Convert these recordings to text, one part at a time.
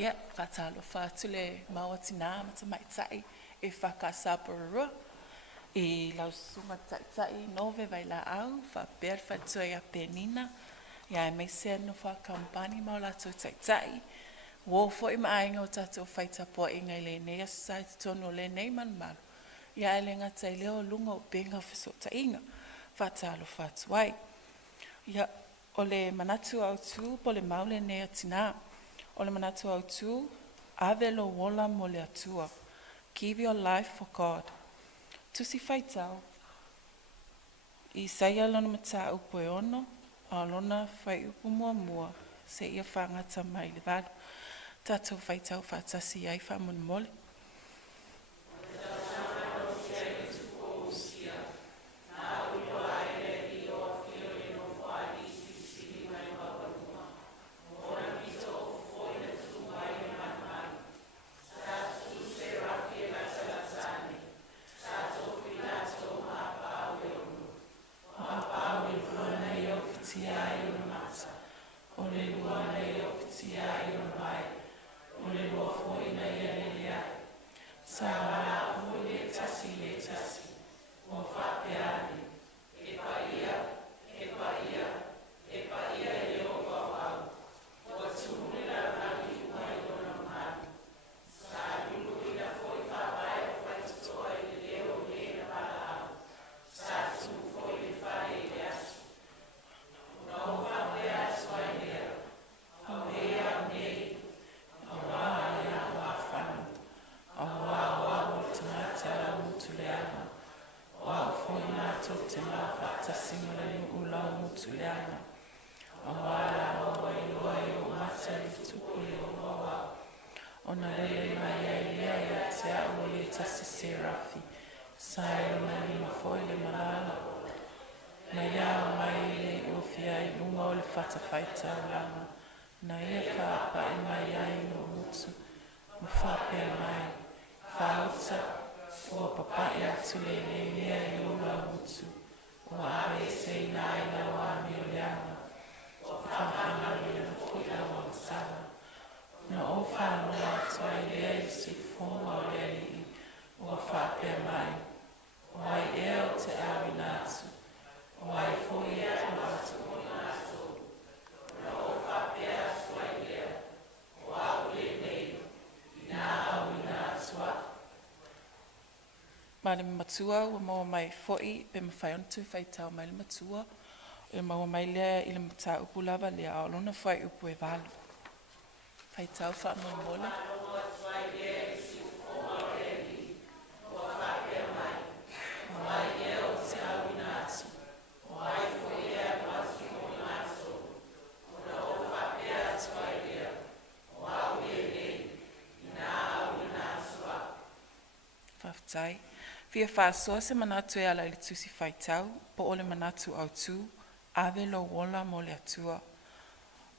Ia, whatalo whatule mawatina ma Tamaitai e whakasaparua e lausunga taitai nove vai la au whapea whatua a penina ia e meisea no Kamupani ma o latou taitai wo fo i maainga o tatou whaitapoa i ngai le nea society tonu o le nei manmalu ia e le ngata i leo lunga o benga whisota inga whatalo whatuai ia o le Manatu Autu po le maule nea tina o le Manatu Autu, ave lo wola mo le Atua. Give your life for God. Tusi whaitau. I saia lona mata upo e ono, a lona whai upo mua mua, se ia whangata mai le valu. Tatou whaitau whatasi ai whamun mole. Ona lele mai ai lea ia te au le tasi serafi. Sai ona lima foi le malala. Na ia mai le ofia i lunga o le whatawhaita langa. Na ia whaapa i mai ai no mutu. Mwhapea mai. Whauta. Ua papa i atu le lea i lunga mutu. Ua awe se ina ai la wami o leanga. Whapea le na fuila wa masala. Na o whanua atua i lea i si fonga o lea li o whapea mai. O ai ea o te awi nātu. O ai fōi atu atu o nātu. Na o whapea atua i lea. O au le nei. I nā awi nātua. Ma le matua ua maua mai fōi pe mawhai ontu whaitau mai le matua. E maua mai lea i le mata upu lava lea o lona whai upu e walu. Whaitau whamamole. Whaftai. Fia whasoa se Manatu e ala i le tusi whaitau, po ole Manatu Autu, ave lo wola mo le Atua.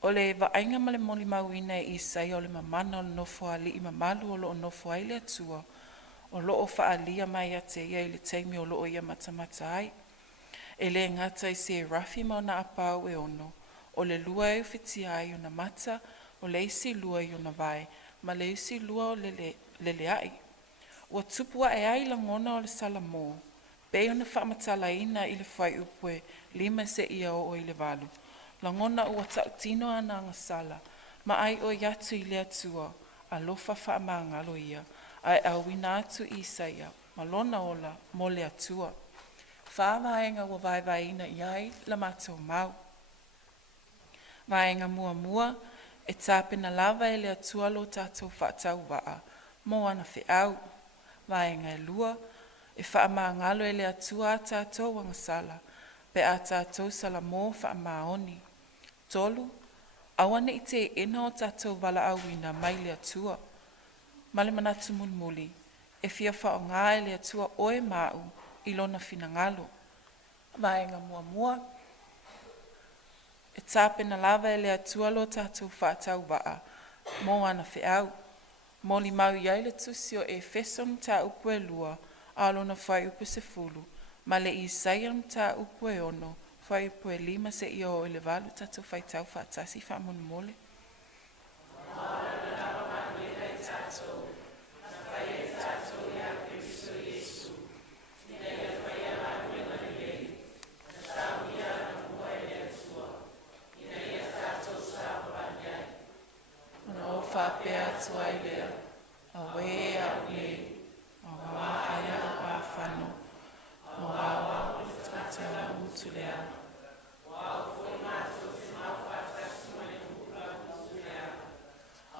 O le vaenga ma le moli mauina e isai o le mamana o le nofo ali i mamalu o lo o nofo ai le Atua, o lo o whaalia mai a te ia i le teimi o lo o ia matamata ai. E le ngata i se rafi ma o na apau e ono, o le lua e uwhiti ai o na mata, o le isi lua i o na vai, ma le isi lua o le ai. Ua tupua e ai la ngona o le salamo, pe o na whaamatala ina i le whai upue, lima se ia o i le valu. La ngona ua tautino ana ngasala, ma ai o iatu i le Atua, a lofa whaamangalo ia, ai au wina atu i saia, ma lona ola mo le Atua. Whaamaenga ua vaevaina i ai la mātou mau. Vaenga mua mua, e tāpena lava e le Atua lo tātou whaatau waa, mo ana whi au. Vaenga e lua, e whaamangalo e le Atua a tātou wangasala, pe a tātou salamo whaamaoni. Tolu, awane i te ena o tātou wala awina mai le Atua. Ma le Manatu mulmuli, e fia whao ngā e le Atua oe mau i lona finangalo. Vaenga mua mua, e tāpena lava e le Atua lo tātou whaatau waa, mo ana whi au. Moli mau iai le tusi o e feson tā upu e lua, a lona whai upu se fulu, ma le i saiam tā upu e ono, whai upu e lima se i o le valu tātou whaitau whaatasi whaamunu mole. whapea atua i lea, a we a le, a wā aia o a whano, o a o tata o utu lea.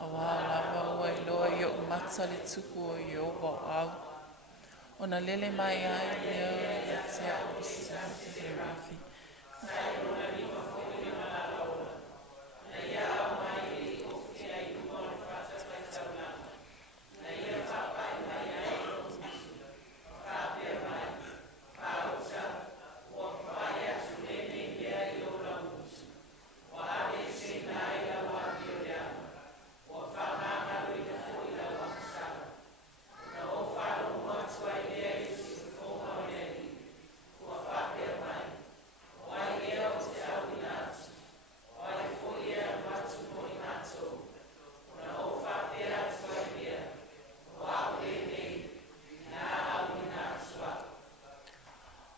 A wā lava o ai loa i o mata le tuku o i o wa au. O na lele mai ai leo i a te au i sa te rafi.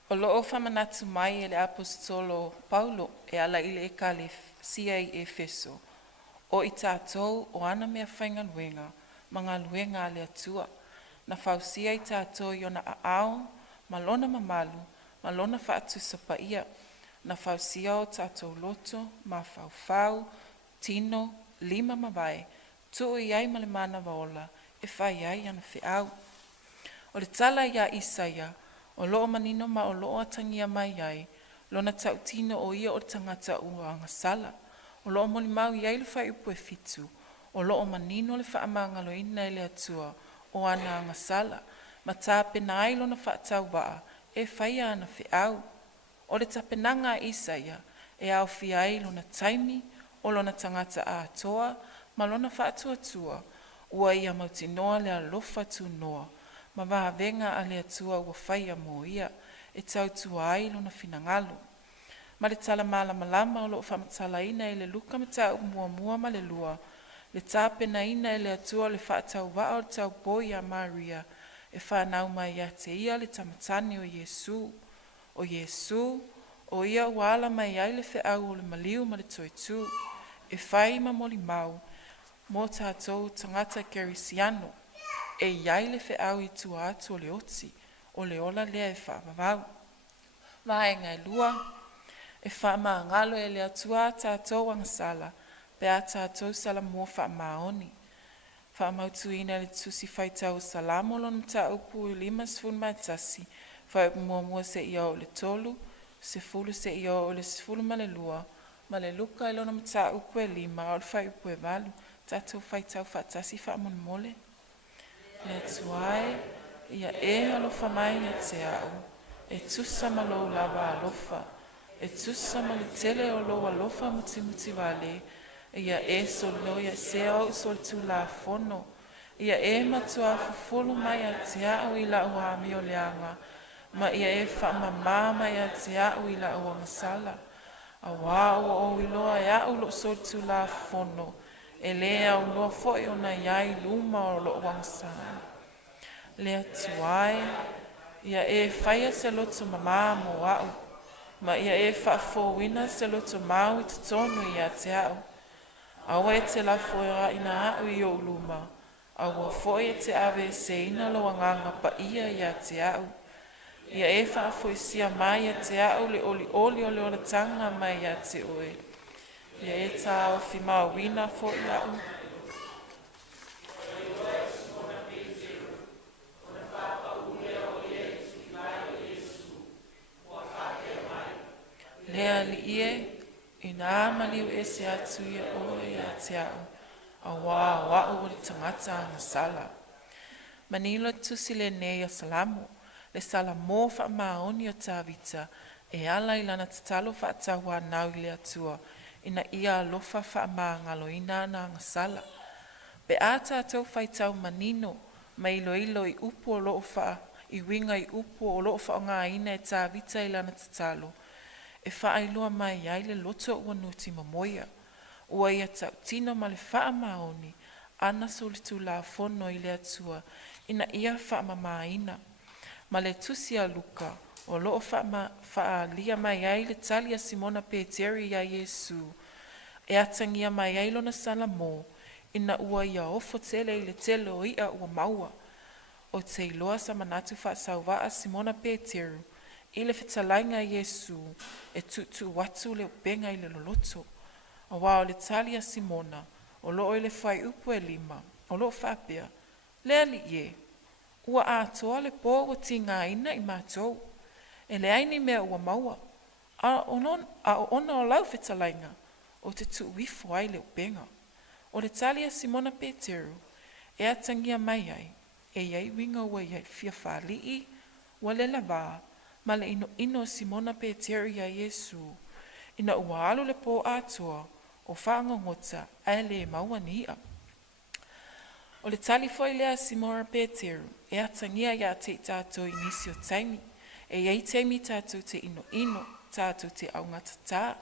O loo whamanatu mai e le apostolo Paulo e ala i le ekale sia i Efeso. O i tātou o ana mea whainga luenga, mga luenga le atua. Na whausia i tātou i ona aao, malona mamalu, malona whaatu sapa ia. Na whausia o tātou loto, mafau, tino, 5 mawai, tuu i ai male mana waola, e whai ai ana whiau. O le tala ia Isaia, o loo manino ma o loo atangia mai ai, lona tautino o ia o tangata ua ngasala, o loo moni mau iai le whai upu e fitu, o loo manino le whaamangalo ina le atua o ana ngasala, ma tāpena ai lona whaatau waa, e whai ana whiau. O le tapenanga Isaia, e au whia ai lona taimi, o lona tangata a atoa, ma lona whaatuatua, ua ia mautinoa le alofa tu noa, ma waha venga a le atua ua whaia mo ia, e tautua ai lona finangalo. Ma le tala malama o loo whamatala ina e le luka me tau mua ma le lua, le tāpena ina e le atua le whaatau waa o le tau boi a Maria, e whanau mai ia te ia le tamatani o Yesu. O Yesu, o ia wala mai ai le whiau o le maliu ma le toitu, e whai ma moli mau, mo tātou tangata kerisiano, e iai le whiau i tua atu o le oti, o le ola lea e whaamavau. Vaenga e lua, e whaamangalo e le atua tātou angasala, pe a tātou sala mua whaamaoni. Whaamautuina le tusi whaitau salamo lona ta upu i 5 mai tasi, whai mua se ia o le tolu, se fulu se ia o le sifulu ma le lua, ma le luka e lona mta upu e 5, o le whai upu e 8, tātou whaitau whaatasi whaamon mole. Le tuai, ia e alofa mai ia te au, e tusa ma lo lava alofa, e tusa ma le tele o lo alofa muti wale, ia e solo ia se au sol tu la fono, ia e matua fufulu mai a te au i la uami o leanga, ma ia e whaamama mai a te au i la uangasala, a wā o iloa e au lo sol tu la fono, e lea o loa foi o na iai luma o lo uangasala. Lea tuai, ia e whaia se loto mama mo au, ma ia e whaafowina se loto mau i tutonu i a te au. Awa e te la foira ina au i o luma, awa foi e te ave se ina lo anganga pa ia i a te au. Ia e whaafoisia mai a te au le oli o le ola tanga mai a te oe. Ia e tā o whima wina fo i au. Lea li ie, i nā maliu e se atu ia o e a te au, a wā o le tangata na sala. Manilo tusi le nei o salamu, le sala mō wha maoni o tā vita, e ala i lana tatalo wha atawa nau i le atua, ina ia alofa wha maangalo ina na ngasala. Pe a tātou whaitau manino, ma ilo i upu o loo wha, i winga i upu o loo wha o ngā ina e tā vita i lana tatalo, e whaailoa mai ai le loto ua nuti mamoia. Ua ia tau tino ma le wha maoni, ana solitu la fono i le atua, ina ia wha mamaina. Ma le tusi a luka, o loo wha lia mai ai le talia Simona Peteri a Yesu, e atangia mai ai lona sala mō, ina ua ia ofo tele i le tele o ia ua maua. O te iloa sa manatu whaasauwaa Simona Peteru, i le whetalainga Yesu e tutu watu le upenga i le loloto. A wao le talia Simona, o loo i le whai upu e 5, o loo whapea, le ali ie, ua atoa le pō o tinga ina i mātou, e le aini mea ua maua, a ona o lau whetalainga, o te tu wifo ai le upenga. O le talia Simona Peteru, e atangia mai ai, e iai winga ua iai fia whaalii, wa le lava, ma le ino Simona Peteru ia Yesu, ina ua alu le pō atoa, o whaangongota, ai le maua nia. O le tali foi lea Simona Peteru, e atangia ia te tātou inisi o taimi, e iai taimi tātou te ino, tātou te aungatata,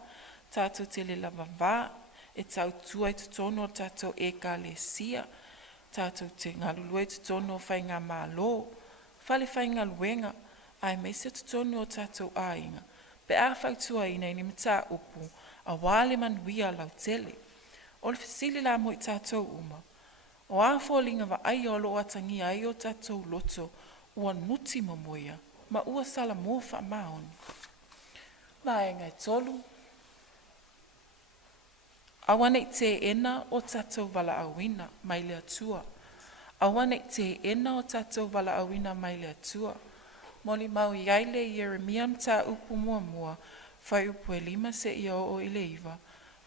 tātou te le lavava, e tau tua i tutono o tātou e ka le sia, tātou te ngalulua i tutono o whai ngā mālo, whale whai ngā luenga, ai meise tutono o tātou ainga, pe a whautua ina ini mta upu, a wale manuia lau tele. O le whisili la mo i tātou uma, o a fōlinga wa ai o lo atangi ai o tātou loto, ua nuti mamoia, ma ua sala mō wha maon. Vai ngai tolu. Awane te ena o tātou wala awina mai le atua. Awane te ena o tātou wala awina mai le atua. Moli mau i aile i Jeremia mta upu mua mua, whai upu e 5 se ia o i le iwa,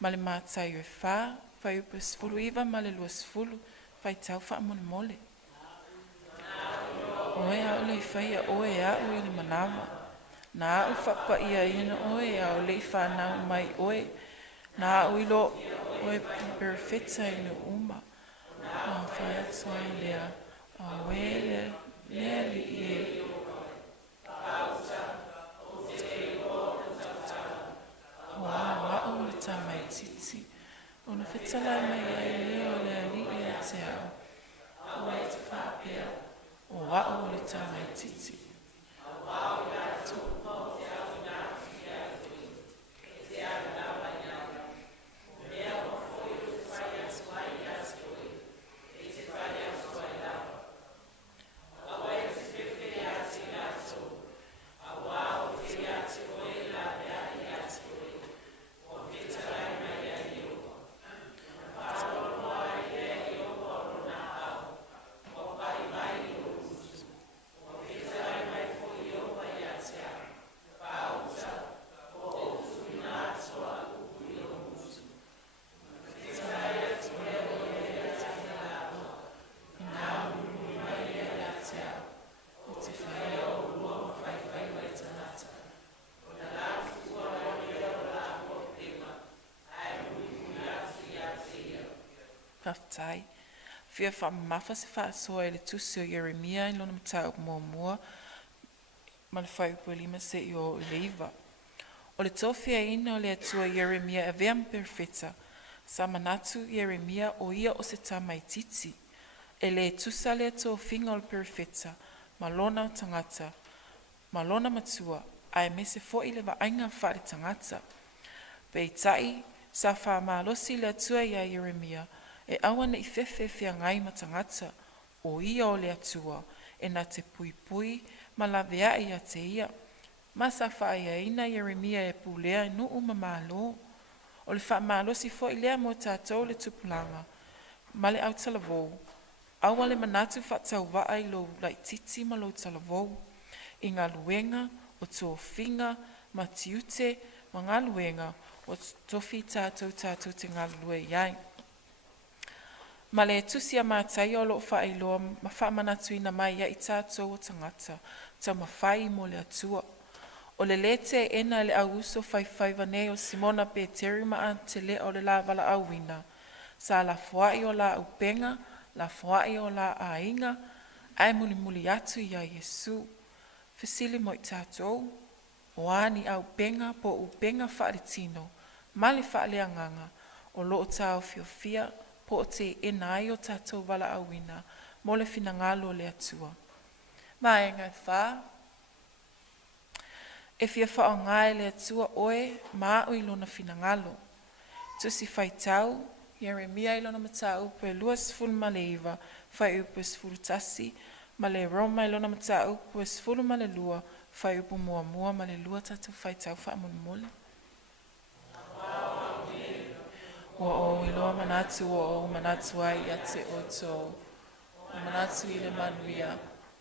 ma le mātai o e whā, whai upu e 10 iwa ma le lua 10, whai tau wha mone mole. Oe au le whai a oe au i le manawa. Nā au whapa ia ina oe au le whanau mai oe. Nā au ilo oe perfecta ina uma. Nā whai atua i lea. Awe lea li ie. Wa'o le tamaititi. Ona whetala mai ai leo le ali ia te au. Oe te whapea. O wa'o le tamaititi. Kaftai, fia wha mafa se wha soa le tusi o Jeremia i lona matau mua mua, ma le whai upu e 5 se i o le iwa. O le tofia ina o le atua Jeremia e vea perfeta, sa manatu Jeremia o ia o se tamaititi, e le tusa le atua finga o le perfeta, ma lona o tangata, ma lona matua, a e mese fo i le vaenga wha le tangata. Pei tai, sa wha maalosi le atua ia Jeremia, e awana i fefe fia ngai matangata, o ia o le atua, e na te pui pui, ma la vea ia te ia. Ma sa wha ia ina Jeremia e pulea nu uma malo. O le wha malo si fo i lea mo tātou le tupulanga, ma le au talavou. Awa le manatu wha tau waa i lo lai titi ma lo talavou. I ngā luenga, o tō finga, ma tiute, ma ngā luenga, o tofi tātou te ngā lue iai. Ma le tusia mātai o lo wha i loa ma wha manatu ina mai ia i tātou o tangata, Taumafai mo le atua. O le lete ena le au uso whai wane o Simona Peteru ma an te le o le la wala auina. Sa la fuai o la upenga, la fuai o la ainga, ai muli atu ia Yesu. Fesili mo i tātou, o ani au penga po upenga whaaritino, ma le whaaleanganga, o loo tāo fiofia, po o te enai o tātou wala auina, mo le finangalo le atua. Mai ngai wha, e fia wha o ngai le atua oe, maa o ilona finangalo. Tusi whai tau, Yeremia ilona mata upe luas ful maleiva, fai upe sfulu tasi, male Roma ilona mata upe sfulu male lua, fai upe mua male lua tatu fai tau fa mole. O iloa manatu o manatu ai ate oto, o manatu ile manuia,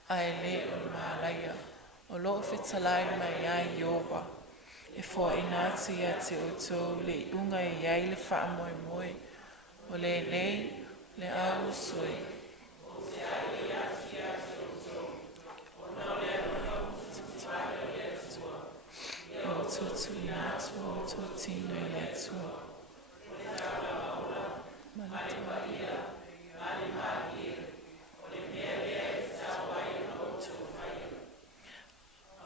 aele o malaya, o loo fitalai mai ai Yova, e fo inatu ia te oto le unga e iai le faa moe, o le au soi. O tutu inatu, o tutino inatu.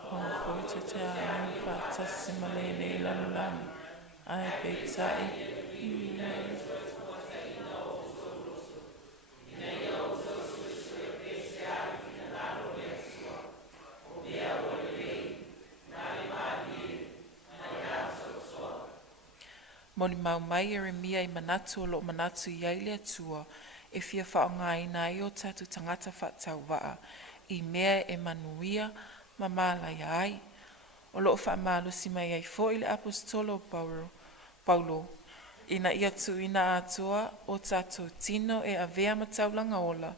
O fo te a fata simalele lanulan, ai peitai. Moni mau mai Yeremia I manatu o lo manatu I ai le atua, e fia whaonga ina I o tatu tangata whatau waa, I mea e manuia ma mala ai. O lo whaamalo si mai ai fo I le apostolo Paulo, ina ia tu ina atua o tatu tino e avea mataulanga ola,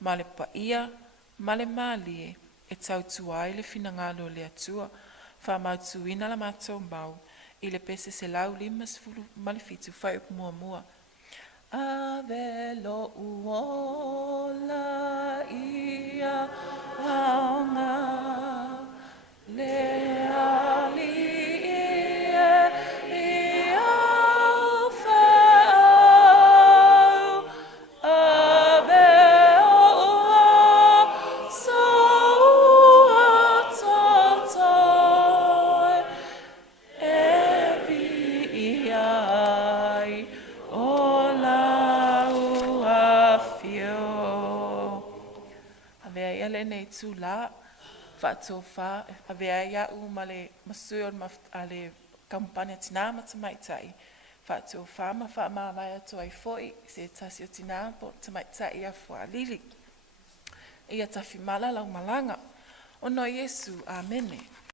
ma le paia, ma le malie, e tau tuai le finangalo le atua, whaamautu ina la matou mau, I le pese se lau 5 malefitu fai mua. Ave lo uola ia aonga le ali ia fau ave o so atotoi ai o lau a fio. Avea ia le nei tū la, wha, avea ia u male masui o ale Kamupani atina ma Tamaitai. Wha ma wha ma vai atu ai foi, se tasi o tina po Tamaitai ia fua lili. Ia tafi mala lau malanga. O no Yesu, amene.